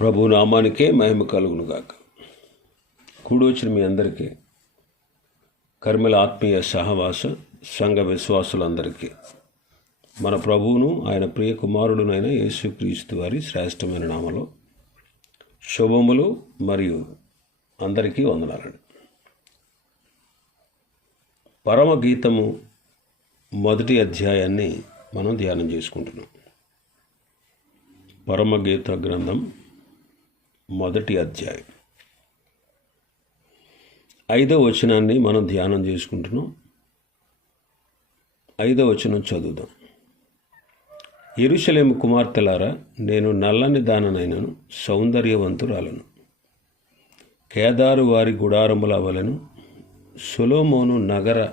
ప్రభు నామానికే మహిమ కలుగునుగాక. గాక వచ్చిన మీ అందరికీ కర్మల ఆత్మీయ సహవాస సంఘ విశ్వాసులందరికీ మన ప్రభువును ఆయన ప్రియ కుమారుడునైన యేసుక్రీస్తు వారి శ్రేష్టమైన నామలో శుభములు మరియు అందరికీ వందనాలండి. పరమగీతము మొదటి అధ్యాయాన్ని మనం ధ్యానం చేసుకుంటున్నాం. పరమగీత గ్రంథం మొదటి అధ్యాయం. ఐదవ వచనాన్ని మనం ధ్యానం చేసుకుంటున్నాం. ఐదో వచనం చదువుదాం. ఎరుషలేము కుమార్తెలారా నేను నల్లని దాననైనను సౌందర్యవంతురాలను. కేదారు వారి గుడారముల వలను సులోమోను నగర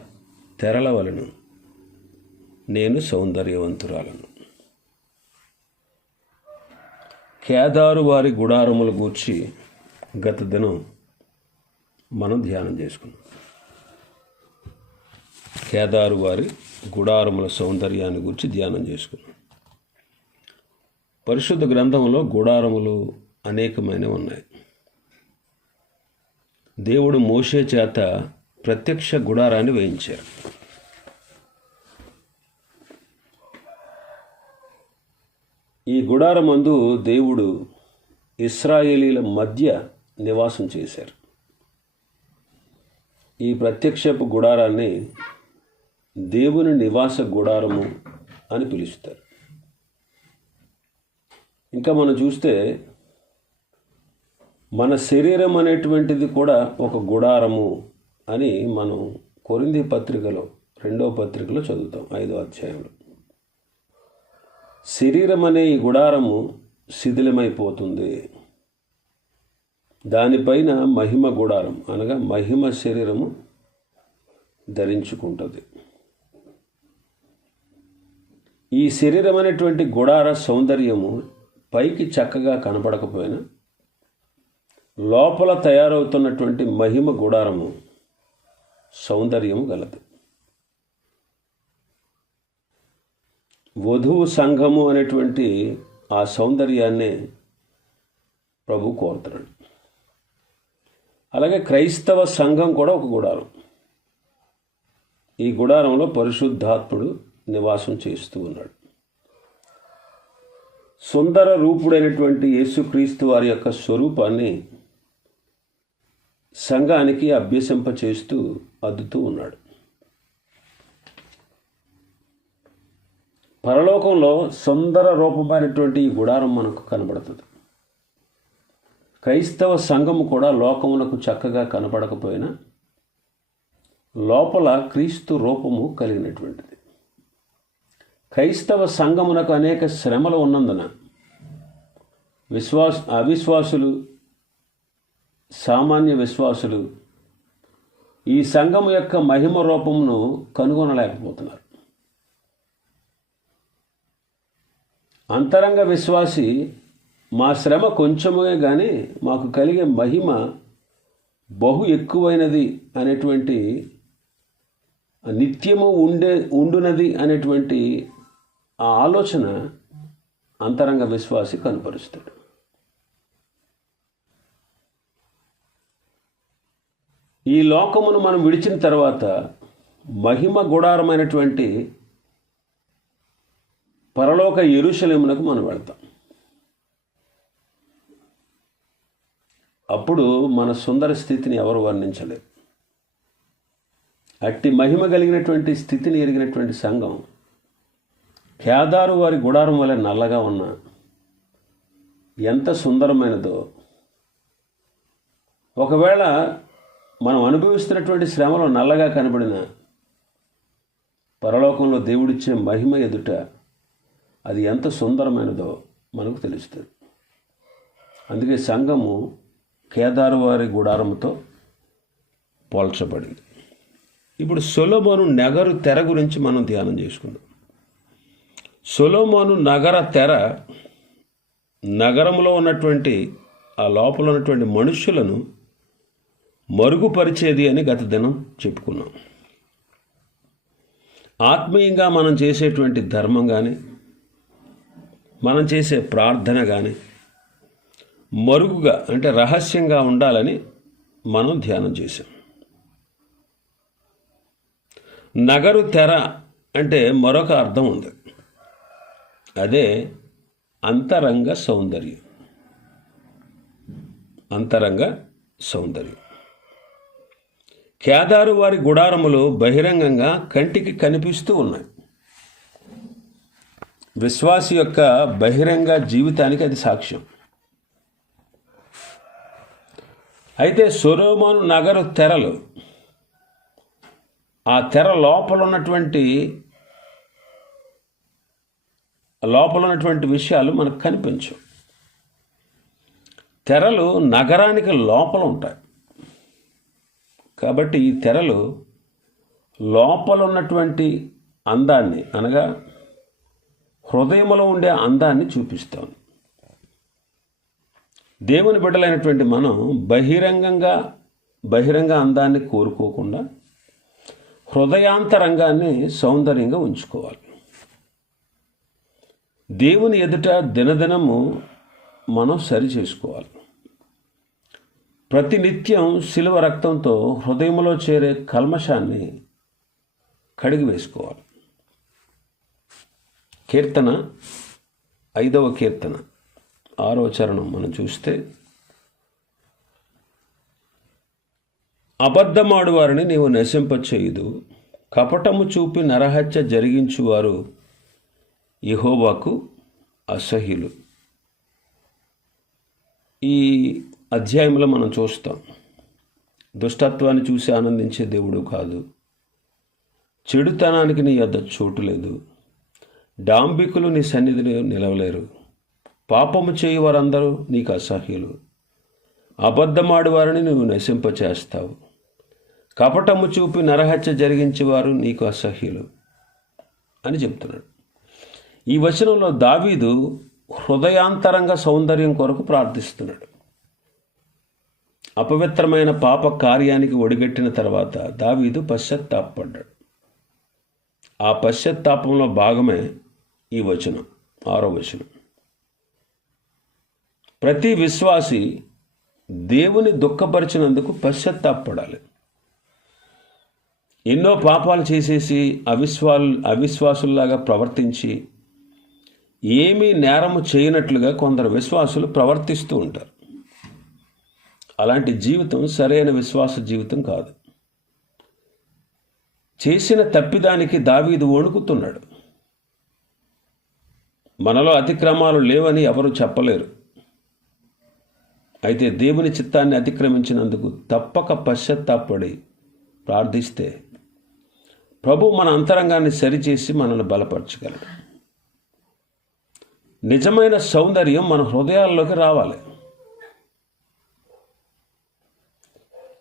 తెరల వలను నేను సౌందర్యవంతురాలను. కేదారు వారి గుడారముల గూర్చి గత దినం మనం ధ్యానం చేసుకున్నాం. కేదారు వారి గుడారముల సౌందర్యాన్ని గురించి ధ్యానం చేసుకున్నాం. పరిశుద్ధ గ్రంథంలో గుడారములు అనేకమైనవి ఉన్నాయి. దేవుడు మోషే చేత ప్రత్యక్ష గుడారాన్ని వేయించారు. ఈ గుడారమందు దేవుడు ఇస్రాయేలీల మధ్య నివాసం చేశారు. ఈ ప్రత్యక్షపు గుడారాన్ని దేవుని నివాస గుడారము అని పిలుస్తారు. ఇంకా మనం చూస్తే మన శరీరం అనేటువంటిది కూడా ఒక గుడారము అని మనం కొరింది పత్రికలో రెండవ పత్రికలో చదువుతాం ఐదో అధ్యాయంలో. శరీరం అనే ఈ గుడారము శిథిలమైపోతుంది. దానిపైన మహిమ గుడారం అనగా మహిమ శరీరము ధరించుకుంటుంది. ఈ శరీరం అనేటువంటి గుడార సౌందర్యము పైకి చక్కగా కనపడకపోయినా లోపల తయారవుతున్నటువంటి మహిమ గుడారము సౌందర్యము గలదు. వధువు సంఘము అనేటువంటి ఆ సౌందర్యాన్ని ప్రభు కోరుతున్నాడు. అలాగే క్రైస్తవ సంఘం కూడా ఒక గుడారం. ఈ గుడారంలో పరిశుద్ధాత్ముడు నివాసం చేస్తూ ఉన్నాడు. సుందర రూపుడైనటువంటి యేసుక్రీస్తు వారి యొక్క స్వరూపాన్ని సంఘానికి అభ్యసింప చేస్తూ అద్దుతూ ఉన్నాడు. పరలోకంలో సుందర రూపమైనటువంటి ఈ గుడారం మనకు కనబడుతుంది. క్రైస్తవ సంఘము కూడా లోకమునకు చక్కగా కనబడకపోయినా లోపల క్రీస్తు రూపము కలిగినటువంటిది. క్రైస్తవ సంఘమునకు అనేక శ్రమలు ఉన్నందున విశ్వాస అవిశ్వాసులు సామాన్య విశ్వాసులు ఈ సంఘం యొక్క మహిమ రూపమును కనుగొనలేకపోతున్నారు. అంతరంగ విశ్వాసి మా శ్రమ కొంచెమే కానీ మాకు కలిగే మహిమ బహు ఎక్కువైనది అనేటువంటి నిత్యము ఉండే ఉండునది అనేటువంటి ఆ ఆలోచన అంతరంగ విశ్వాసి కనపరుస్తాడు. ఈ లోకమును మనం విడిచిన తర్వాత మహిమ గుడారమైనటువంటి పరలోక ఎరుశలేమునకు మనం వెళ్తాం. అప్పుడు మన సుందర స్థితిని ఎవరు వర్ణించలేరు అట్టి మహిమ కలిగినటువంటి స్థితిని ఎరిగినటువంటి సంఘం కేదారు వారి గుడారం వలె నల్లగా ఉన్న ఎంత సుందరమైనదో. ఒకవేళ మనం అనుభవిస్తున్నటువంటి శ్రమలో నల్లగా కనబడిన పరలోకంలో దేవుడిచ్చే మహిమ ఎదుట అది ఎంత సుందరమైనదో మనకు తెలుస్తుంది. అందుకే సంఘము కేదారువారి గుడారంతో పోల్చబడింది. ఇప్పుడు సొలోమోను నగరు తెర గురించి మనం ధ్యానం చేసుకుందాం. సొలోమోను నగర తెర నగరంలో ఉన్నటువంటి ఆ లోపల ఉన్నటువంటి మనుషులను మరుగుపరిచేది అని గత దినం చెప్పుకున్నాం. ఆత్మీయంగా మనం చేసేటువంటి ధర్మం కానీ మనం చేసే ప్రార్థన కానీ మరుగుగా అంటే రహస్యంగా ఉండాలని మనం ధ్యానం చేసాం నగరు తెర అంటే మరొక అర్థం ఉంది. అదే అంతరంగ సౌందర్యం. అంతరంగ సౌందర్యం. కేదారు వారి గుడారములు బహిరంగంగా కంటికి కనిపిస్తూ ఉన్నాయి. విశ్వాసి యొక్క బహిరంగ జీవితానికి అది సాక్ష్యం. అయితే సొరోమోను నగరు తెరలు. ఆ తెర లోపల ఉన్నటువంటి లోపల ఉన్నటువంటి విషయాలు మనకు కనిపించవు. తెరలు నగరానికి లోపల ఉంటాయి. కాబట్టి ఈ తెరలు లోపల ఉన్నటువంటి అందాన్ని అనగా హృదయంలో ఉండే అందాన్ని చూపిస్తాను దేవుని బిడ్డలైనటువంటి మనం బహిరంగంగా బహిరంగ అందాన్ని కోరుకోకుండా హృదయాంతరంగాన్ని సౌందర్యంగా ఉంచుకోవాలి. దేవుని ఎదుట దినదినము మనం సరి చేసుకోవాలి. ప్రతినిత్యం శిలువ రక్తంతో హృదయంలో చేరే కల్మషాన్ని కడిగి వేసుకోవాలి కీర్తన ఐదవ కీర్తన ఆరవ చరణం మనం చూస్తే అబద్ధమాడు వారిని నీవు నశింపచేయుదు కపటము చూపి నరహత్య జరిగించువారు యహోవాకు అసహ్యులు. ఈ అధ్యాయంలో మనం చూస్తాం దుష్టత్వాన్ని చూసి ఆనందించే దేవుడు కాదు. చెడుతనానికి నీ యొద్ద చోటు లేదు. డాంబికులు నీ సన్నిధిని నిలవలేరు. పాపము చేయి వారందరూ నీకు అసహ్యులు. అబద్ధమాడు వారిని నువ్వు నశింపచేస్తావు. కపటము చూపి నరహత్య జరిగించేవారు నీకు అసహ్యులు అని చెప్తున్నాడు ఈ వచనంలో దావీదు హృదయాంతరంగ సౌందర్యం కొరకు ప్రార్థిస్తున్నాడు. అపవిత్రమైన పాప కార్యానికి ఒడిగట్టిన తర్వాత దావీదు పశ్చాత్తాపడ్డాడు. ఆ పశ్చాత్తాపంలో భాగమే ఈ వచనం ఆరో వచనం. ప్రతి విశ్వాసి దేవుని దుఃఖపరిచినందుకు పశ్చాత్తాపడాలి. ఎన్నో పాపాలు చేసేసి అవిశ్వాలు అవిశ్వాసుల్లాగా ప్రవర్తించి ఏమీ నేరము చేయనట్లుగా కొందరు విశ్వాసులు ప్రవర్తిస్తూ ఉంటారు. అలాంటి జీవితం సరైన విశ్వాస జీవితం కాదు. చేసిన తప్పిదానికి దావీదు వణుకుతున్నాడు. మనలో అతిక్రమాలు లేవని ఎవరు చెప్పలేరు. అయితే దేవుని చిత్తాన్ని అతిక్రమించినందుకు తప్పక పశ్చాత్తాపడి ప్రార్థిస్తే ప్రభు మన అంతరంగాన్ని సరిచేసి మనల్ని బలపరచగలడు. నిజమైన సౌందర్యం మన హృదయాల్లోకి రావాలి.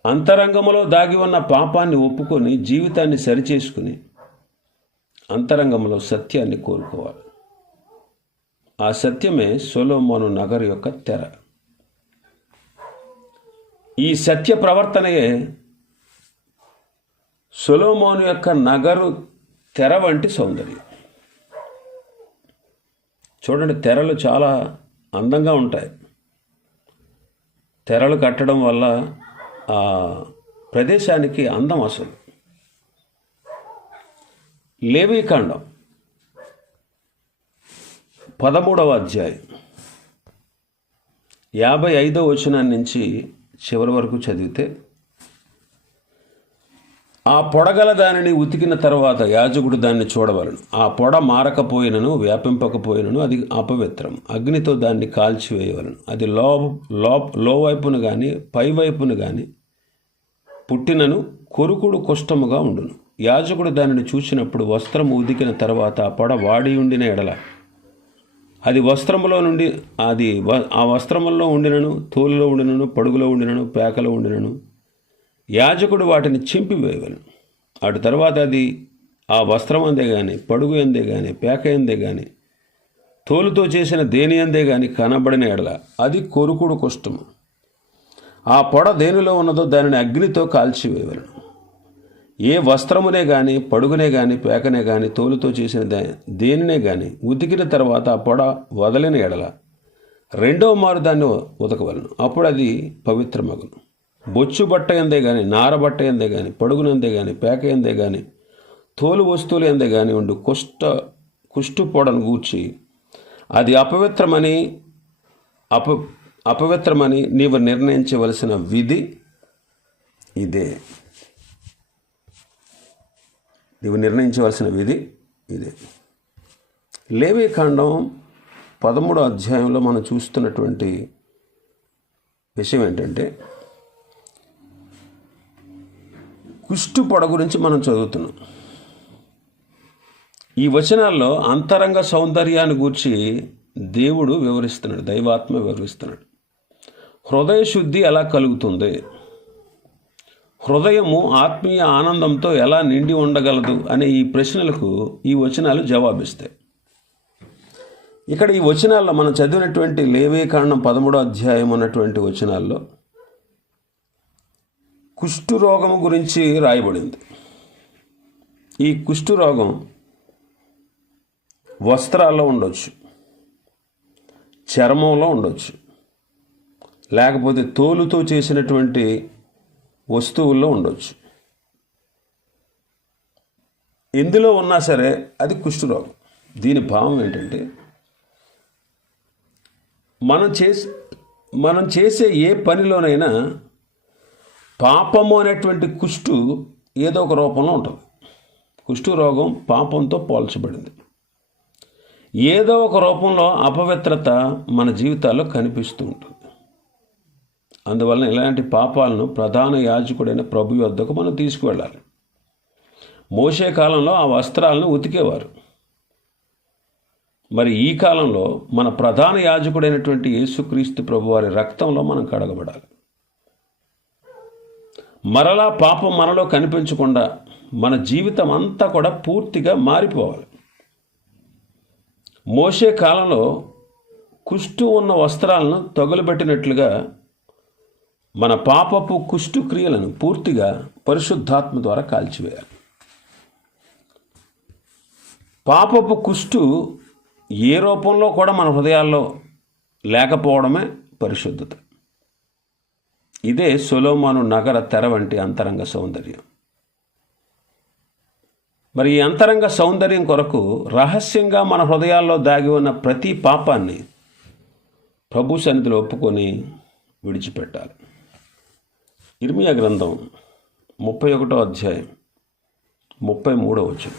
అంతరంగంలో దాగి ఉన్న పాపాన్ని ఒప్పుకొని జీవితాన్ని సరిచేసుకుని అంతరంగంలో సత్యాన్ని కోరుకోవాలి. ఆ సత్యమే సొలోమోను నగర్ యొక్క తెర. ఈ సత్య ప్రవర్తనయే సొలోమోను యొక్క నగరు తెర వంటి సౌందర్యం. చూడండి తెరలు చాలా అందంగా ఉంటాయి. తెరలు కట్టడం వల్ల ఆ ప్రదేశానికి అందం అసలు. లేవీకాండం. పదమూడవ అధ్యాయం. యాభై ఐదవ వచనాన్ని నుంచి చివరి వరకు చదివితే ఆ పొడగల దానిని ఉతికిన తర్వాత యాజకుడు దాన్ని చూడవలను. ఆ పొడ మారకపోయినను వ్యాపింపకపోయినను అది అపవిత్రం. అగ్నితో దాన్ని కాల్చివేయవలను. అది లో లో లోవైపును కానీ పైవైపును కానీ పుట్టినను కొరుకుడు కుష్టముగా ఉండును. యాజకుడు దానిని చూసినప్పుడు వస్త్రం ఉదికిన తర్వాత ఆ పొడ వాడి ఉండిన ఎడల అది వస్త్రములో నుండి అది వ- ఆ వస్త్రములో ఉండినను తోలులో ఉండినను పడుగులో ఉండినను పేకలో ఉండినను యాజకుడు వాటిని చింపివేయవలను. అటు తర్వాత అది ఆ వస్త్రం అందే కానీ పడుగు అందే కానీ పేక అందే కానీ తోలుతో చేసిన దేని అందే కానీ కనబడిన ఎడల అది కొరుకుడు కుష్టము ఆ పొడ దేనిలో ఉన్నదో దానిని అగ్నితో కాల్చివేయవలను. ఏ వస్త్రమునే కానీ పడుగునే కానీ పేకనే కానీ తోలుతో చేసిన దేనినే కానీ ఉతికిన తర్వాత ఆ పొడ వదలిన ఎడల రెండవ మారు దాన్ని ఉతకవలను. అప్పుడు అది పవిత్రమగును. బొచ్చు బట్ట ఎందే కానీ నార బట్ట ఎందే కానీ పడుగునందే కానీ పేక ఎందే కానీ తోలు వస్తువులు ఎందే కానీ ఉండు కుష్ట కుష్టు పొడను గూర్చి అది అపవిత్రమని అప అపవిత్రమని నీవు నిర్ణయించవలసిన విధి ఇదే. నీవు నిర్ణయించవలసిన విధి ఇదే. లేవే కాండం పదమూడో అధ్యాయంలో మనం చూస్తున్నటువంటి విషయం ఏంటంటే కుష్టు పొడ గురించి మనం చదువుతున్నాం. ఈ వచనాల్లో అంతరంగ సౌందర్యాన్ని గూర్చి దేవుడు వివరిస్తున్నాడు దైవాత్మ వివరిస్తున్నాడు. హృదయ శుద్ధి ఎలా కలుగుతుంది? హృదయము ఆత్మీయ ఆనందంతో ఎలా నిండి ఉండగలదు అనే ఈ ప్రశ్నలకు ఈ వచనాలు జవాబిస్తాయి. ఇక్కడ ఈ వచనాల్లో మనం చదివినటువంటి లేవే పదమూడో అధ్యాయం ఉన్నటువంటి వచనాల్లో కుష్ఠురోగము గురించి రాయబడింది. ఈ కుష్టు రోగం వస్త్రాల్లో ఉండొచ్చు చర్మంలో ఉండొచ్చు లేకపోతే తోలుతో చేసినటువంటి వస్తువుల్లో ఉండొచ్చు. ఎందులో ఉన్నా సరే అది కుష్ఠరోగం దీని భావం ఏంటంటే మనం చేసి మనం చేసే ఏ పనిలోనైనా పాపము అనేటువంటి కుష్టు ఏదో ఒక రూపంలో ఉంటుంది. కుష్టు రోగం పాపంతో పోల్చబడింది. ఏదో ఒక రూపంలో అపవిత్రత మన జీవితాల్లో కనిపిస్తూ ఉంటుంది. అందువలన ఇలాంటి పాపాలను ప్రధాన యాజకుడైన ప్రభు యొద్దకు మనం తీసుకువెళ్ళాలి. మోసే కాలంలో ఆ వస్త్రాలను ఉతికేవారు. మరి ఈ కాలంలో మన ప్రధాన యాజకుడైనటువంటి యేసుక్రీస్తు ప్రభు వారి రక్తంలో మనం కడగబడాలి. మరలా పాపం మనలో కనిపించకుండా మన జీవితం అంతా కూడా పూర్తిగా మారిపోవాలి. మోసే కాలంలో కుష్టు ఉన్న వస్త్రాలను తగులబెట్టినట్లుగా మన పాపపు కుష్టు క్రియలను పూర్తిగా పరిశుద్ధాత్మ ద్వారా కాల్చివేయాలి. పాపపు కుష్టు ఏ రూపంలో కూడా మన హృదయాల్లో లేకపోవడమే పరిశుద్ధత. ఇదే సొలోమాను నగర తెర వంటి అంతరంగ సౌందర్యం. మరి ఈ అంతరంగ సౌందర్యం కొరకు రహస్యంగా మన హృదయాల్లో దాగి ఉన్న ప్రతి పాపాన్ని ప్రభు సన్నిధిలో ఒప్పుకొని విడిచిపెట్టాలి. ఇర్మియా గ్రంథం ముప్పై ఒకటో అధ్యాయం ముప్పై మూడో వచ్చిన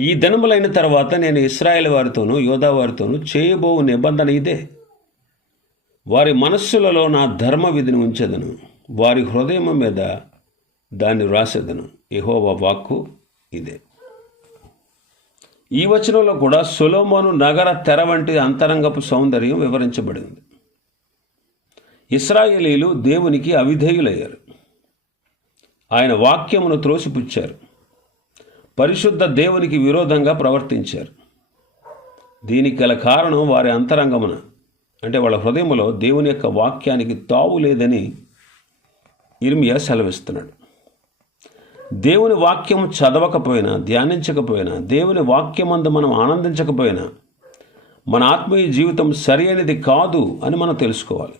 ఈ దినములైన తర్వాత నేను ఇస్రాయేల్ వారితోనూ యోధా వారితోనూ చేయబోవు నిబంధన ఇదే. వారి మనస్సులలో నా ధర్మ విధిని ఉంచెదను. వారి హృదయం మీద దాన్ని వ్రాసేదను. యెహోవా వాక్కు ఇదే. ఈ వచనంలో కూడా సొలోమోను నగర తెర వంటి అంతరంగపు సౌందర్యం వివరించబడింది. ఇస్రాయేలీలు దేవునికి అవిధేయులయ్యారు. ఆయన వాక్యమును త్రోసిపుచ్చారు. పరిశుద్ధ దేవునికి విరోధంగా ప్రవర్తించారు. దీనికి గల కారణం వారి అంతరంగమున అంటే వాళ్ళ హృదయంలో దేవుని యొక్క వాక్యానికి తావు లేదని ఇర్మియా సెలవిస్తున్నాడు. దేవుని వాక్యం చదవకపోయినా ధ్యానించకపోయినా దేవుని వాక్యమందు మనం ఆనందించకపోయినా మన ఆత్మీయ జీవితం సరైనది కాదు అని మనం తెలుసుకోవాలి.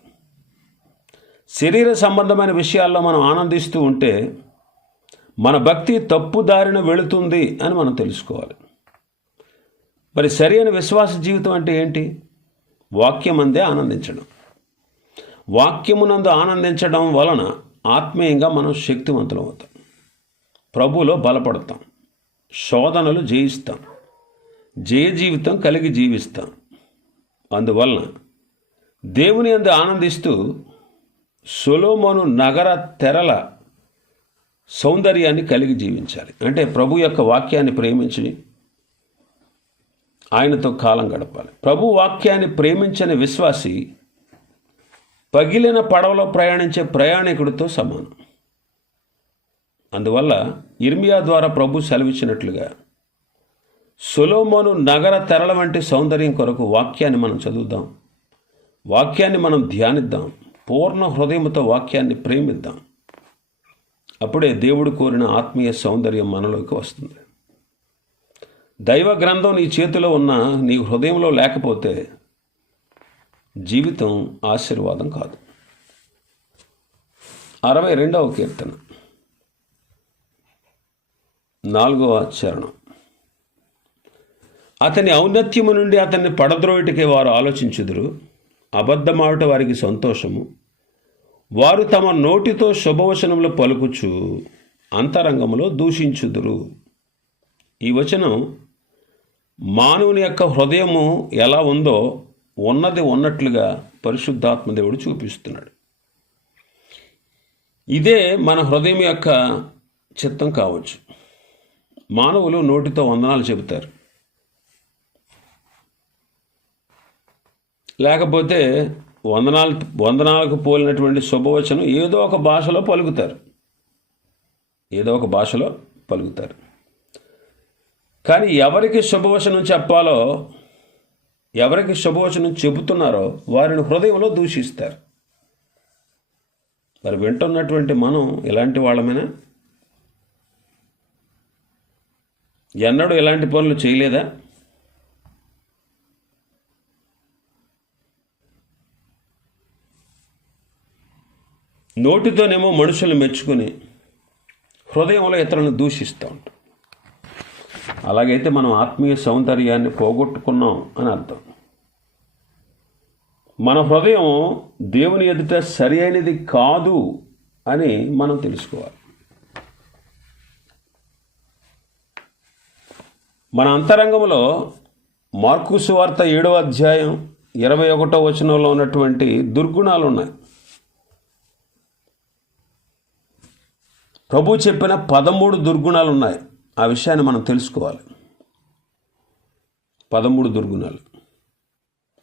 శరీర సంబంధమైన విషయాల్లో మనం ఆనందిస్తూ ఉంటే మన భక్తి తప్పు దారిన వెళుతుంది అని మనం తెలుసుకోవాలి. మరి సరి అయిన విశ్వాస జీవితం అంటే ఏంటి? వాక్యం అందే ఆనందించడం. వాక్యమునందు ఆనందించడం వలన ఆత్మీయంగా మనం శక్తివంతులం అవుతాం. ప్రభులో బలపడతాం. శోధనలు జయిస్తాం. జయ జీవితం కలిగి జీవిస్తాం. అందువలన దేవుని అందు ఆనందిస్తూ సొలోమోను నగర తెరల సౌందర్యాన్ని కలిగి జీవించాలి. అంటే ప్రభు యొక్క వాక్యాన్ని ప్రేమించి ఆయనతో కాలం గడపాలి. ప్రభు వాక్యాన్ని ప్రేమించని విశ్వాసి పగిలిన పడవలో ప్రయాణించే ప్రయాణికుడితో సమానం. అందువల్ల ఇర్మియా ద్వారా ప్రభు సెలవిచ్చినట్లుగా సొలోమోను నగర తెరల వంటి సౌందర్యం కొరకు వాక్యాన్ని మనం చదువుదాం. వాక్యాన్ని మనం ధ్యానిద్దాం. పూర్ణ హృదయంతో వాక్యాన్ని ప్రేమిద్దాం. అప్పుడే దేవుడు కోరిన ఆత్మీయ సౌందర్యం మనలోకి వస్తుంది. దైవ గ్రంథం నీ చేతిలో ఉన్న నీ హృదయంలో లేకపోతే జీవితం ఆశీర్వాదం కాదు. అరవై రెండవ కీర్తన. నాలుగవ చరణం అతని ఔన్నత్యము నుండి అతన్ని పడద్రోయిటికి వారు ఆలోచించుదురు. అబద్ధమాడుట వారికి సంతోషము. వారు తమ నోటితో శుభవచనములు పలుకుచు అంతరంగంలో దూషించుదురు. ఈ వచనం మానవుని యొక్క హృదయము ఎలా ఉందో ఉన్నది ఉన్నట్లుగా పరిశుద్ధాత్మదేవుడు చూపిస్తున్నాడు. ఇదే మన హృదయం యొక్క చిత్తం కావచ్చు. మానవులు నోటితో వందనాలు చెబుతారు. లేకపోతే వందనాలు వందనాలకు పోలినటువంటి శుభవచనం ఏదో ఒక భాషలో పలుకుతారు. ఏదో ఒక భాషలో పలుకుతారు. కానీ ఎవరికి శుభవచనం చెప్పాలో ఎవరికి శుభవచనం చెబుతున్నారో వారిని హృదయంలో దూషిస్తారు. మరి వింటున్నటువంటి మనం ఇలాంటి వాళ్ళమేనా? ఎన్నడూ ఇలాంటి పనులు చేయలేదా? నోటితోనేమో మనుషులను మెచ్చుకొని హృదయంలో ఇతరులను దూషిస్తూ ఉంటాం. అలాగైతే మనం ఆత్మీయ సౌందర్యాన్ని పోగొట్టుకున్నాం అని అర్థం. మన హృదయం దేవుని ఎదుట సరి అయినది కాదు అని మనం తెలుసుకోవాలి. మన అంతరంగంలో మార్కు సువార్త ఏడవ అధ్యాయం ఇరవై ఒకటో వచనంలో ఉన్నటువంటి దుర్గుణాలు ఉన్నాయి ప్రభు చెప్పిన పదమూడు దుర్గుణాలు ఉన్నాయి ఆ విషయాన్ని మనం తెలుసుకోవాలి. పదమూడు దుర్గుణాలు.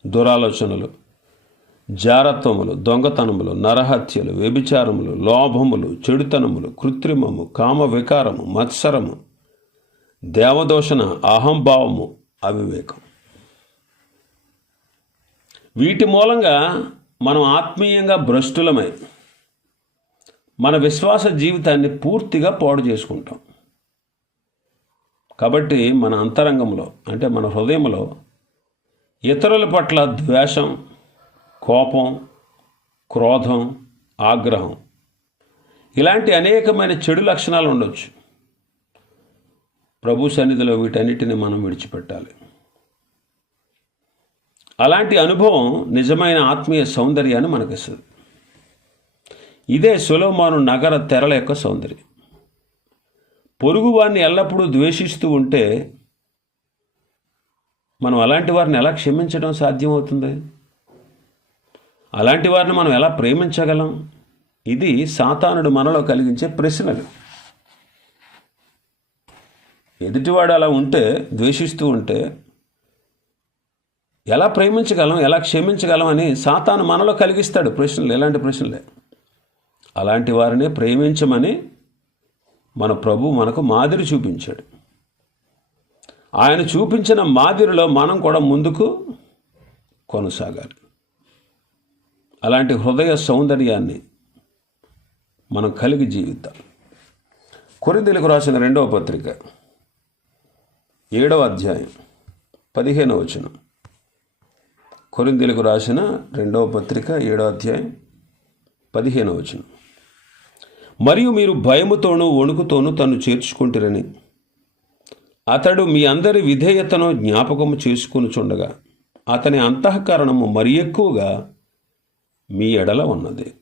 దురాలోచనలు జారత్వములు దొంగతనములు నరహత్యలు వ్యభిచారములు లోభములు చెడుతనములు కృత్రిమము కామ వికారము మత్సరము దేవదోషణ అహంభావము అవివేకం. వీటి మూలంగా మనం ఆత్మీయంగా భ్రష్టులమై మన విశ్వాస జీవితాన్ని పూర్తిగా పాడు చేసుకుంటాం. కాబట్టి మన అంతరంగంలో అంటే మన హృదయంలో ఇతరుల పట్ల ద్వేషం కోపం క్రోధం ఆగ్రహం ఇలాంటి అనేకమైన చెడు లక్షణాలు ఉండొచ్చు. ప్రభు సన్నిధిలో వీటన్నిటిని మనం విడిచిపెట్టాలి. అలాంటి అనుభవం నిజమైన ఆత్మీయ సౌందర్యాన్ని మనకిస్తుంది. ఇదే సులోమాను నగర తెరల యొక్క సౌందర్యం. పొరుగువారిని ఎల్లప్పుడూ ద్వేషిస్తూ ఉంటే మనం అలాంటి వారిని ఎలా క్షమించడం సాధ్యమవుతుంది? అలాంటి వారిని మనం ఎలా ప్రేమించగలం? ఇది సాతానుడు మనలో కలిగించే ప్రశ్నలు. ఎదుటివాడు అలా ఉంటే ద్వేషిస్తూ ఉంటే ఎలా ప్రేమించగలం ఎలా క్షమించగలం అని సాతాను మనలో కలిగిస్తాడు ప్రశ్నలు ఎలాంటి ప్రశ్నలే. అలాంటి వారిని ప్రేమించమని మన ప్రభు మనకు మాదిరి చూపించాడు. ఆయన చూపించిన మాదిరిలో మనం కూడా ముందుకు కొనసాగాలి. అలాంటి హృదయ సౌందర్యాన్ని మనం కలిగి జీవిద్దాం. కొరిందెలకు రాసిన రెండవ పత్రిక ఏడవ అధ్యాయం పదిహేనవ వచనం. కొరిందెలకు రాసిన రెండవ పత్రిక ఏడవ అధ్యాయం పదిహేనవ వచనం. మరియు మీరు భయముతోనూ వణుకుతోనూ తను చేర్చుకుంటారని. అతడు మీ అందరి విధేయతను జ్ఞాపకము చేసుకుని చుండగా అతని అంతఃకరణము మరి ఎక్కువగా మీ ఎడల ఉన్నది.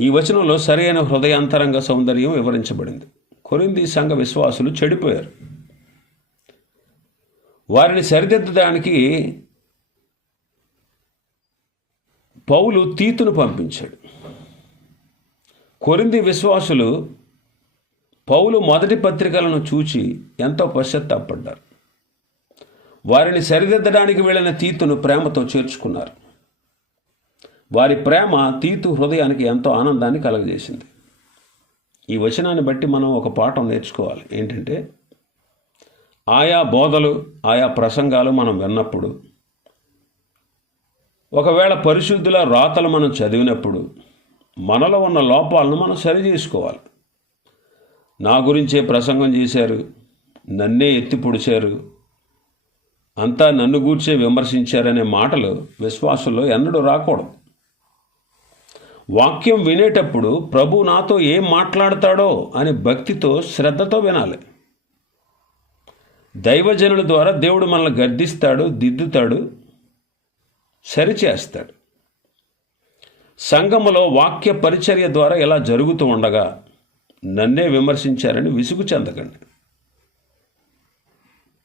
ఈ వచనంలో సరైన హృదయాంతరంగ సౌందర్యం వివరించబడింది. కొరింది సంఘ విశ్వాసులు చెడిపోయారు. వారిని సరిదిద్దడానికి పౌలు తీతును పంపించాడు. కొరింది విశ్వాసులు పౌలు మొదటి పత్రికలను చూచి ఎంతో పశ్చత్తాపడ్డారు. వారిని సరిదిద్దడానికి వెళ్ళిన తీతును ప్రేమతో చేర్చుకున్నారు. వారి ప్రేమ తీతు హృదయానికి ఎంతో ఆనందాన్ని కలగజేసింది. ఈ వచనాన్ని బట్టి మనం ఒక పాఠం నేర్చుకోవాలి. ఏంటంటే ఆయా బోధలు ఆయా ప్రసంగాలు మనం విన్నప్పుడు ఒకవేళ పరిశుద్ధుల రాతలు మనం చదివినప్పుడు మనలో ఉన్న లోపాలను మనం సరి చేసుకోవాలి. నా గురించే ప్రసంగం చేశారు నన్నే ఎత్తి పొడిచారు అంతా నన్ను గూర్చే విమర్శించారనే మాటలు విశ్వాసంలో ఎన్నడూ రాకూడదు. వాక్యం వినేటప్పుడు ప్రభు నాతో ఏం మాట్లాడతాడో అని భక్తితో శ్రద్ధతో వినాలి. దైవజనుల ద్వారా దేవుడు మనల్ని గర్దిస్తాడు దిద్దుతాడు సరిచేస్తాడు సంఘములో వాక్య పరిచర్య ద్వారా ఇలా జరుగుతూ ఉండగా నన్నే విమర్శించారని విసుగు చెందకండి.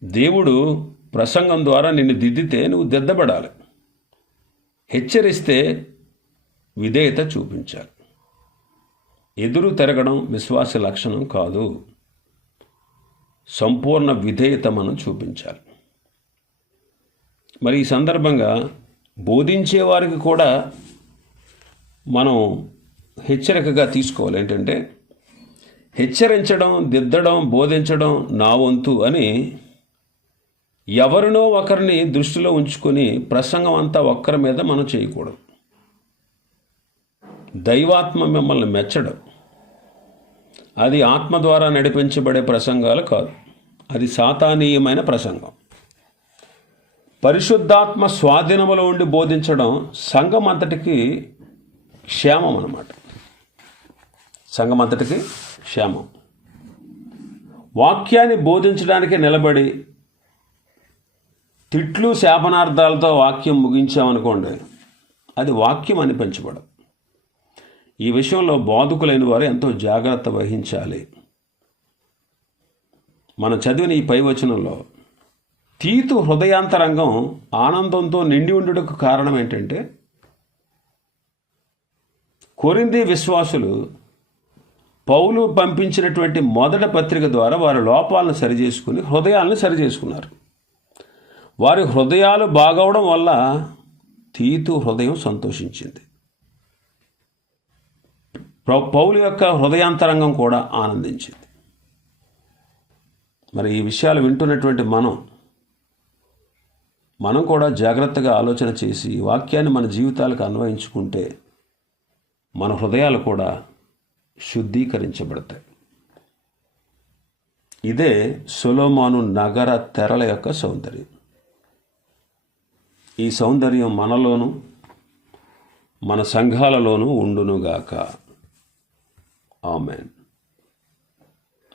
దేవుడు ప్రసంగం ద్వారా నిన్ను దిద్దితే నువ్వు దిద్దబడాలి. హెచ్చరిస్తే విధేయత చూపించాలి. ఎదురు తిరగడం విశ్వాస లక్షణం కాదు. సంపూర్ణ విధేయత మనం చూపించాలి. మరి ఈ సందర్భంగా బోధించేవారికి కూడా మనం హెచ్చరికగా తీసుకోవాలి. ఏంటంటే హెచ్చరించడం దిద్దడం బోధించడం నా వంతు అని ఎవరినో ఒకరిని దృష్టిలో ఉంచుకొని ప్రసంగం అంతా ఒక్కరి మీద మనం చేయకూడదు. దైవాత్మ మిమ్మల్ని మెచ్చడం అది ఆత్మ ద్వారా నడిపించబడే ప్రసంగాలు కాదు. అది సాతానీయమైన ప్రసంగం. పరిశుద్ధాత్మ స్వాధీనములో ఉండి బోధించడం సంఘం అంతటికి క్షేమం అన్నమాట. సంఘం అంతటికి క్షేమం. వాక్యాన్ని బోధించడానికి నిలబడి తిట్లు శాపనార్థాలతో వాక్యం ముగించామనుకోండి అది వాక్యం అనిపించబడదు ఈ విషయంలో బాధకులైన వారు ఎంతో జాగ్రత్త వహించాలి. మనం చదివిన ఈ పైవచనంలో తీతు హృదయాంతరంగం ఆనందంతో నిండి ఉండుటకు కారణం ఏంటంటే కొరింది విశ్వాసులు పౌలు పంపించినటువంటి మొదటి పత్రిక ద్వారా వారి లోపాలను సరిచేసుకుని హృదయాలను సరిచేసుకున్నారు. వారి హృదయాలు బాగవడం వల్ల తీతు హృదయం సంతోషించింది. పౌలు యొక్క హృదయాంతరంగం కూడా ఆనందించింది. మరి ఈ విషయాలు వింటున్నటువంటి మనం మనం కూడా జాగ్రత్తగా ఆలోచన చేసి ఈ వాక్యాన్ని మన జీవితాలకు అన్వయించుకుంటే మన హృదయాలు కూడా శుద్ధీకరించబడతాయి. ఇదే సులోమాను నగర తెరల యొక్క సౌందర్యం. ఈ సౌందర్యం మనలోను మన సంఘాలలోనూ ఉండునుగాక. ఆమెన్.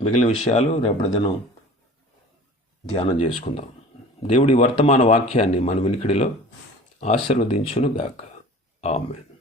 మిగిలిన విషయాలు రేపటి దినం ధ్యానం చేసుకుందాం. దేవుడి వర్తమాన వాక్యాన్ని మన వినికిడిలో ఆశీర్వదించునుగాక. ఆమెన్.